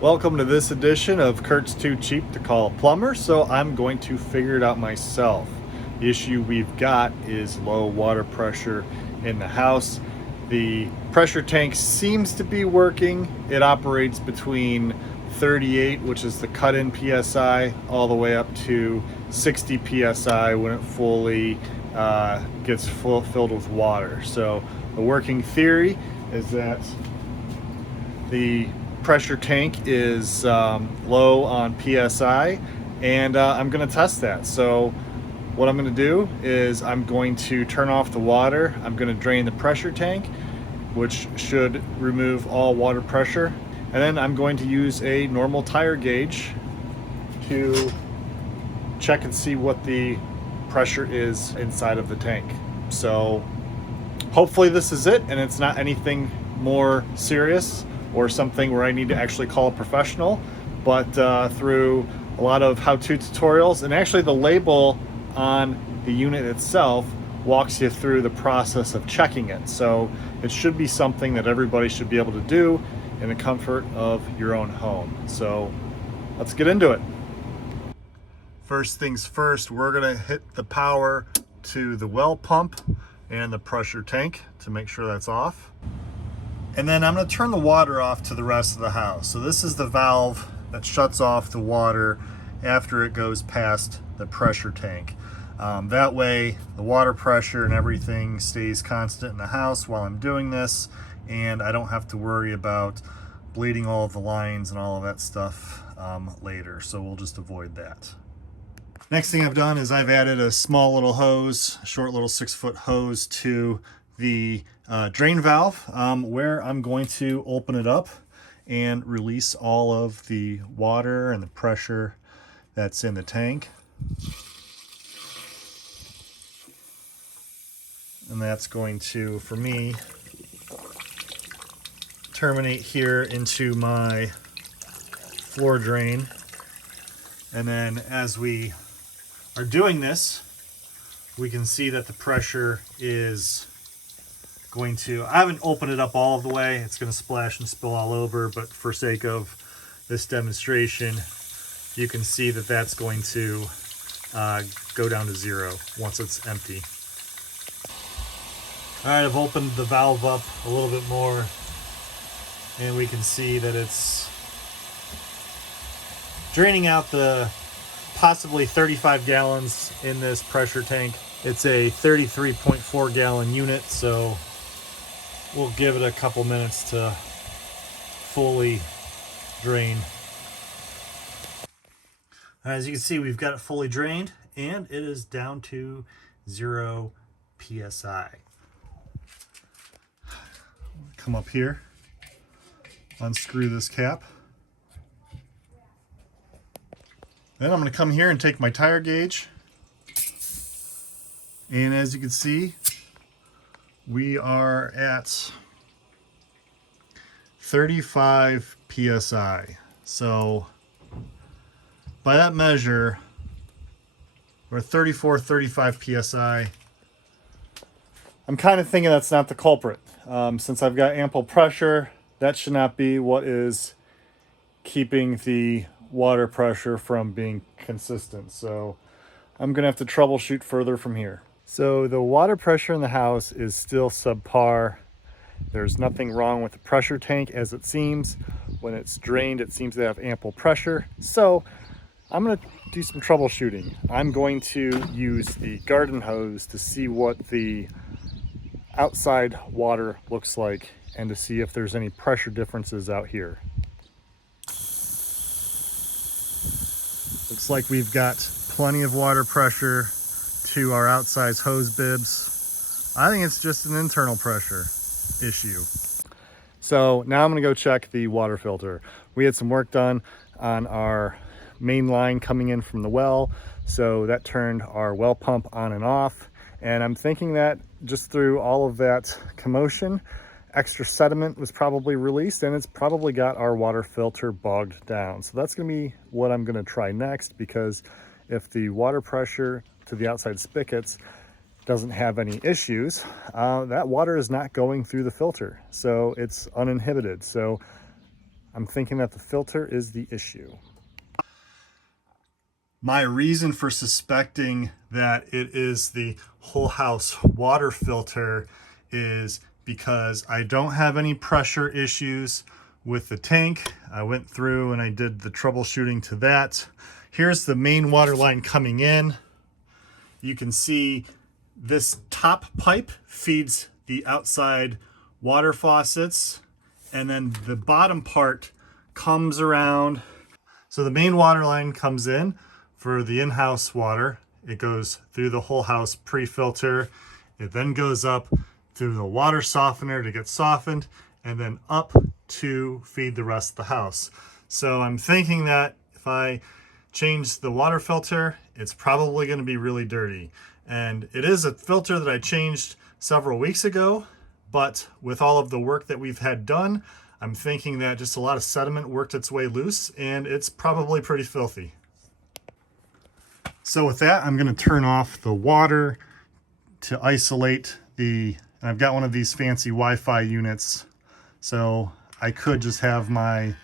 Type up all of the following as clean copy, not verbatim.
Welcome to this edition of Kurt's Too Cheap to Call a Plumber, so I'm going to figure it out myself. The issue we've got is low water pressure in the house. The pressure tank seems to be working. It operates between 38, which is the cut-in PSI, all the way up to 60 PSI when it fully gets filled with water. So the working theory is that the pressure tank is low on PSI, and I'm going to test that. So what I'm going to do is I'm going to turn off the water. I'm going to drain the pressure tank, which should remove all water pressure. And then I'm going to use a normal tire gauge to check and see what the pressure is inside of the tank. So hopefully this is it and it's not anything more serious or something where I need to actually call a professional. But through a lot of how-to tutorials, and actually the label on the unit itself walks you through the process of checking it. So it should be something that everybody should be able to do in the comfort of your own home. So let's get into it. First things first, we're gonna hit the power to the well pump and the pressure tank to make sure that's off. And then I'm gonna turn the water off to the rest of the house. So this is the valve that shuts off the water after it goes past the pressure tank. That way the water pressure and everything stays constant in the house while I'm doing this, and I don't have to worry about bleeding all of the lines and all of that stuff later. So we'll just avoid that. Next thing I've done is I've added a small little hose, a short little 6-foot hose to the drain valve, where I'm going to open it up and release all of the water and the pressure that's in the tank. And that's going to, for me, terminate here into my floor drain. And then as we are doing this, we can see that the pressure is going to, I haven't opened it up all of the way, it's going to splash and spill all over, but for sake of this demonstration, you can see that that's going to go down to 0 once it's empty. All right, I've opened the valve up a little bit more, and we can see that it's draining out the possibly 35 gallons in this pressure tank. It's a 33.4 gallon unit, so we'll give it a couple minutes to fully drain. As you can see, we've got it fully drained and it is down to 0 PSI. Come up here, unscrew this cap. Then I'm going to come here and take my tire gauge. And as you can see, we are at 35 PSI. So by that measure, we're at 34, 35 PSI. I'm kind of thinking that's not the culprit. Since I've got ample pressure, that should not be what is keeping the water pressure from being consistent. So I'm gonna have to troubleshoot further from here. So the water pressure in the house is still subpar. There's nothing wrong with the pressure tank as it seems. When it's drained, it seems to have ample pressure. So I'm gonna do some troubleshooting. I'm going to use the garden hose to see what the outside water looks like and to see if there's any pressure differences out here. Looks like we've got plenty of water pressure to our outside hose bibs. I think it's just an internal pressure issue. So now I'm gonna go check the water filter. We had some work done on our main line coming in from the well, so that turned our well pump on and off. And I'm thinking that just through all of that commotion, extra sediment was probably released and it's probably got our water filter bogged down. So that's gonna be what I'm gonna try next, because if the water pressure to the outside spigots doesn't have any issues, that water is not going through the filter. So it's uninhibited. So I'm thinking that the filter is the issue. My reason for suspecting that it is the whole house water filter is because I don't have any pressure issues with the tank. I went through and I did the troubleshooting to that. Here's the main water line coming in. You can see this top pipe feeds the outside water faucets, and then the bottom part comes around. So the main water line comes in for the in-house water. It goes through the whole house pre-filter. It then goes up through the water softener to get softened, and then up to feed the rest of the house. So I'm thinking that if I change the water filter, it's probably going to be really dirty. And it is a filter that I changed several weeks ago, but with all of the work that we've had done, I'm thinking that just a lot of sediment worked its way loose, and it's probably pretty filthy. So with that, I'm going to turn off the water to isolate and I've got one of these fancy Wi-Fi units, so I could just have my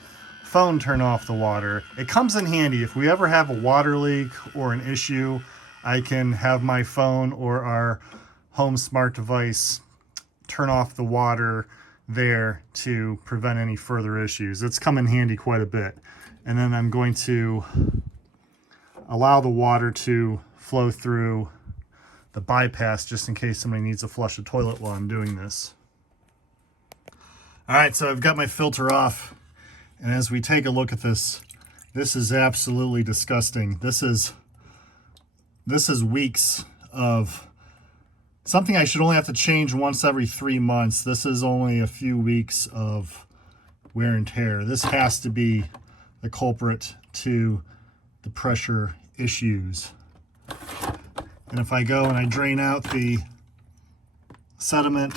phone turn off the water. It comes in handy if we ever have a water leak or an issue. I can have my phone or our home smart device turn off the water there to prevent any further issues. It's come in handy quite a bit. And then I'm going to allow the water to flow through the bypass just in case somebody needs to flush the toilet while I'm doing this. All right, so I've got my filter off, and as we take a look at this, this is absolutely disgusting. This is weeks of something I should only have to change once every 3 months. This is only a few weeks of wear and tear. This has to be the culprit to the pressure issues. And if I go and I drain out the sediment,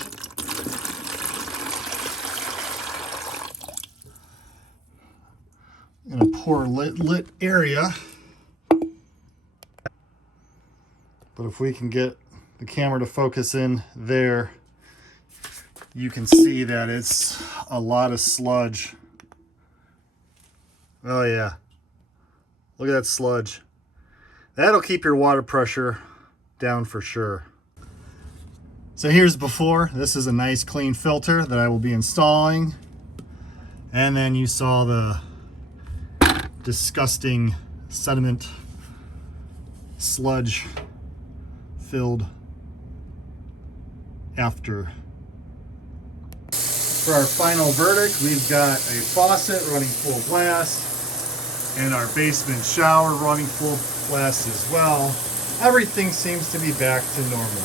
in a poor lit area, but if we can get the camera to focus in there, you can see that it's a lot of sludge. Oh yeah, look at that sludge. That'll keep your water pressure down for sure. So here's before. This is a nice clean filter that I will be installing. And then you saw the disgusting sediment sludge filled after. For our final verdict, we've got a faucet running full blast and our basement shower running full blast as well. Everything seems to be back to normal.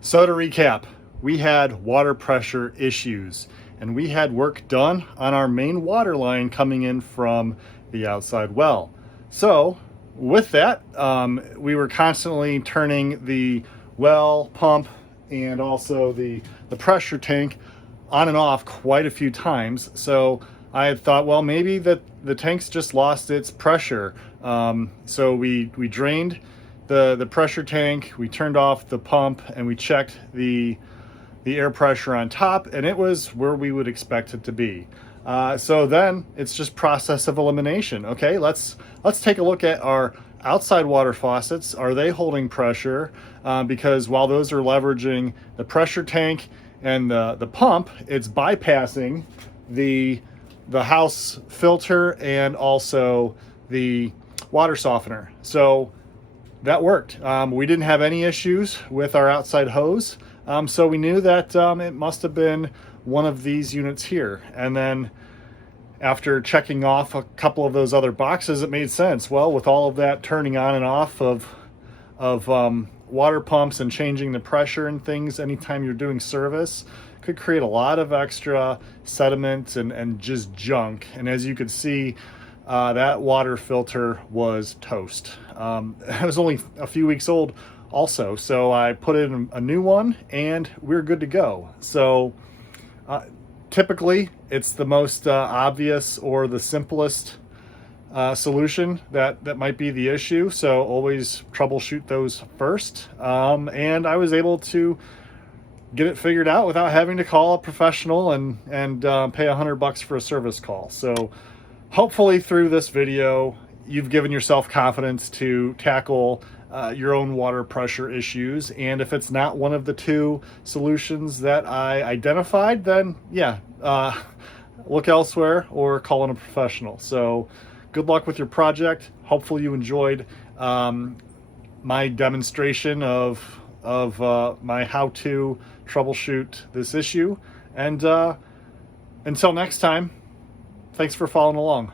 So to recap, we had water pressure issues and we had work done on our main water line coming in from the outside well. So with that, we were constantly turning the well pump and also the pressure tank on and off quite a few times. So I had thought, well, maybe that the tank's just lost its pressure. So we drained the pressure tank, we turned off the pump, and we checked the air pressure on top, and it was where we would expect it to be. So then it's just process of elimination. Okay, let's take a look at our outside water faucets. Are they holding pressure? Because while those are leveraging the pressure tank and the pump, it's bypassing the house filter and also the water softener. So that worked. We didn't have any issues with our outside hose. So we knew that it must have been one of these units here. And then after checking off a couple of those other boxes, it made sense. Well, with all of that turning on and off of water pumps and changing the pressure and things anytime you're doing service could create a lot of extra sediment and just junk. And as you could see, that water filter was toast. It was only a few weeks old also, so I put in a new one and we're good to go. So typically it's the most obvious or the simplest solution that might be the issue, so always troubleshoot those first. And I was able to get it figured out without having to call a professional and pay $100 for a service call. So hopefully through this video, you've given yourself confidence to tackle your own water pressure issues. And if it's not one of the two solutions that I identified, then yeah, look elsewhere or call in a professional. So good luck with your project. Hopefully you enjoyed my demonstration of my how to troubleshoot this issue. And until next time, thanks for following along.